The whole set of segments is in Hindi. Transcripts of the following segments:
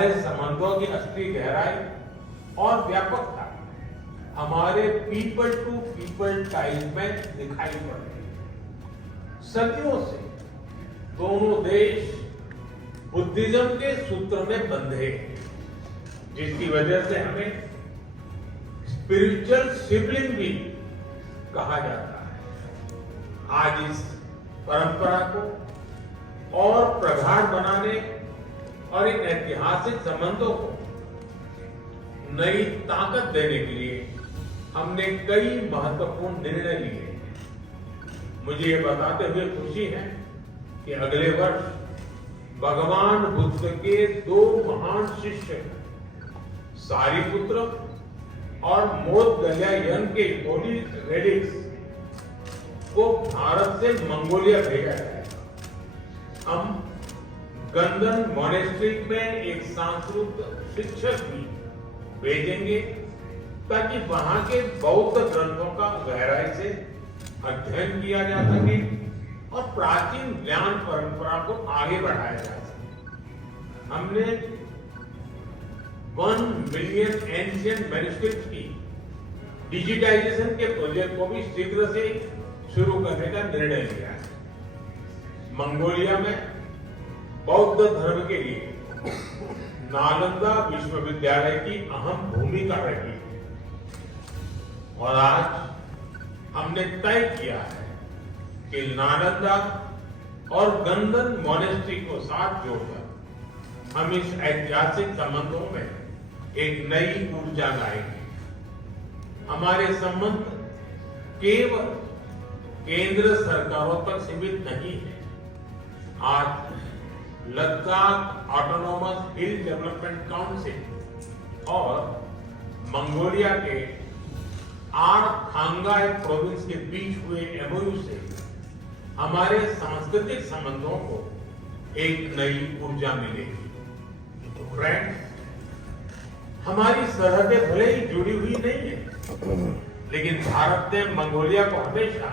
हमारे संबंधों की असली गहराई और व्यापकता हमारे पीपल टू पीपल टाइज में दिखाई पड़ती है। सदियों से दोनों देश बुद्धिज्म के सूत्र में बंधे हैं, जिसकी वजह से हमें स्पिरिचुअल सिबलिंग भी कहा जाता है। आज इस परंपरा को और प्रगाढ़ बनाने और इन ऐतिहासिक संबंधों को नई ताकत देने के लिए हमने कई महत्वपूर्ण निर्णय लिए हैं। मुझे ये बताते हुए खुशी है कि अगले वर्ष भगवान बुद्ध के दो महान शिष्य सारिपुत्र और मोदगल्या के होली रेलिक्स को भारत से मंगोलिया भेजा जाएगा। हम गंदन मॉनेस्ट्री में एक संस्कृत शिक्षक भी भेजेंगे ताकि वहां के बौद्ध ग्रंथों का गहराई से अध्ययन किया जा सके और प्राचीन ज्ञान परंपरा को आगे बढ़ाया जा सके। हमने 1 मिलियन एंशिएंट मैन्युस्क्रिप्ट्स की डिजिटाइजेशन के प्रोजेक्ट को भी शीघ्र से शुरू करने का निर्णय लिया है। मंगोलिया में बौद्ध धर्म के लिए नालंदा विश्वविद्यालय की अहम भूमिका रही है और आज हमने तय किया है कि नालंदा और गंदन मॉनेस्ट्री को साथ जोड़कर हम इस ऐतिहासिक संबंधों में एक नई ऊर्जा लाएंगे। हमारे संबंध केवल केंद्र सरकारों तक सीमित नहीं है। आज लद्दाख ऑटोनोमस हिल डेवलपमेंट काउंसिल और मंगोलिया के आरखांगाई प्रोविंस के बीच हुए एमओयू से हमारे सांस्कृतिक संबंधों को एक नई ऊर्जा मिलेगी। तो फ्रेंड्स, हमारी सरहदें भले ही जुड़ी हुई नहीं है, लेकिन भारत ने मंगोलिया को हमेशा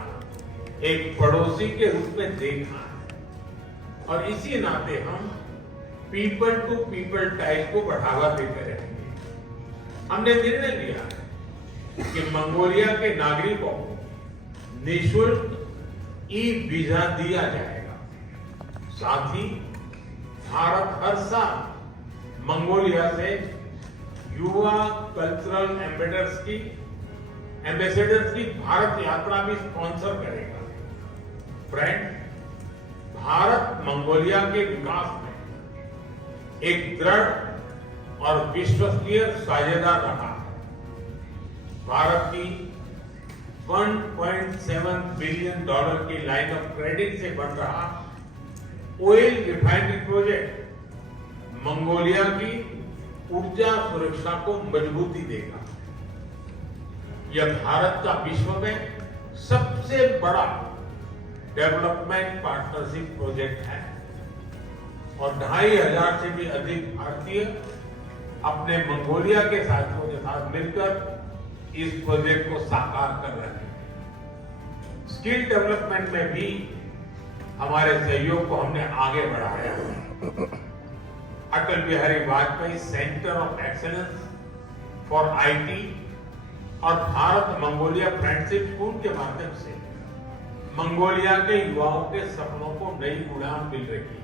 एक पड़ोसी के रूप में देखा है और इसी नाते हम पीपल टू पीपल टाइज को बढ़ावा देते रहेंगे। हमने निर्णय लिया है कि मंगोलिया के नागरिकों को निःशुल्क ई वीजा दिया जाएगा। साथ ही भारत हर साल मंगोलिया से युवा कल्चरल एम्बेसडर्स की भारत यात्रा भी स्पॉन्सर करेगा। फ्रेंड, भारत मंगोलिया के विकास में एक दृढ़ और विश्वसनीय साझेदार रहा है। भारत की $1.7 बिलियन की लाइन ऑफ क्रेडिट से बन रहा ऑयल रिफाइनरी प्रोजेक्ट मंगोलिया की ऊर्जा सुरक्षा को मजबूती देगा। यह भारत का विश्व में सबसे बड़ा डेवलपमेंट पार्टनरशिप प्रोजेक्ट है और 2,500 से भी अधिक भारतीय अपने मंगोलिया के साथियों के साथ मिलकर इस प्रोजेक्ट को साकार कर रहे हैं। स्किल डेवलपमेंट में भी हमारे सहयोग को हमने आगे बढ़ाया है। Atal Bihari Vajpayee centre of excellence for IT और भारत मंगोलिया फ्रेंडशिप स्कूल के माध्यम से मंगोलिया के युवाओं के सपनों को नई उड़ान मिल रही है।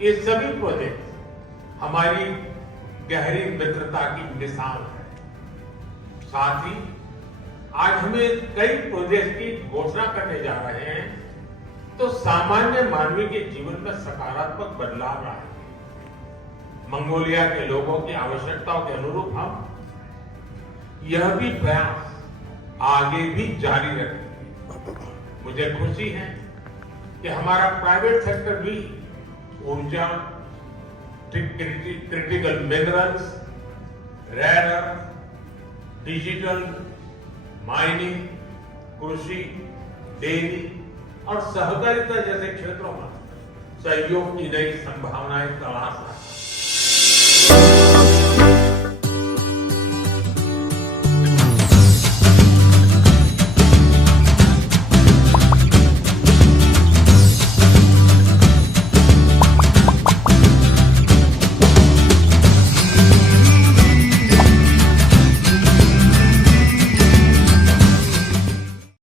ये सभी प्रोजेक्ट हमारी गहरी मित्रता की मिसाल है। साथ ही आज हमें कई प्रोजेक्ट की घोषणा करने जा रहे हैं तो सामान्य मानवीय के जीवन में सकारात्मक बदलाव लाएंगे। मंगोलिया के लोगों की आवश्यकताओं के अनुरूप हम यह भी प्रयास आगे भी जारी रखेंगे। मुझे खुशी है कि हमारा प्राइवेट सेक्टर भी ऊर्जा, critical minerals, rare earth, digital, mining, कृषि, डेयरी और सहकारिता जैसे क्षेत्रों में सहयोग की नई संभावनाएं तलाश रहा है।